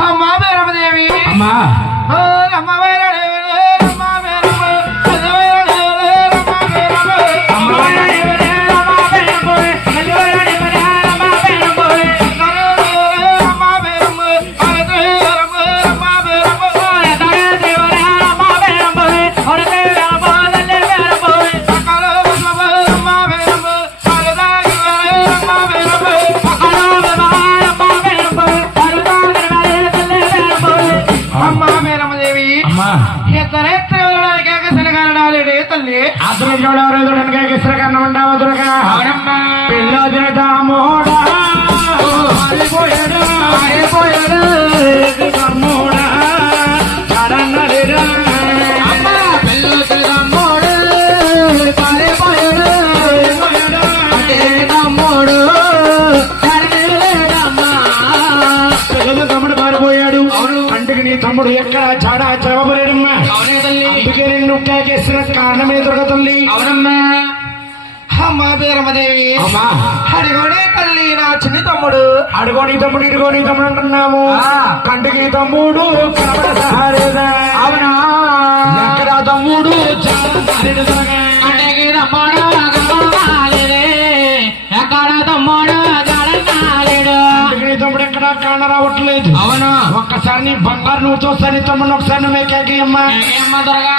అమ్మా రమదేవి అమ్మా తమ్ముడు ఎక్కడ చాడా చదవలేడమ్మా అందుకే నిన్ను కేకేసిన కారణమే దొరకతుంది అవునమ్మా అమ్మా రమదేవి అడిగోనే తల్లి నా చిన్ని తమ్ముడు ఇడుగోని తమ్ముడు అంటున్నాము కంటికి తమ్ముడు కనబడ సహారేదా అవునా ఎక్కడ తమ్ముడు చాలా కంటికి తమ్ముడు ఎక్కడ తమ్ముడు తమ్ముడు ఎక్కడ కాణ రావట్లేదు అవును ఒక్కసారి నీ బంగారు నువ్వుతో సరి తమ్ముడు ఒకసారి నువ్వే కేకయ్యమ్మా దొరగా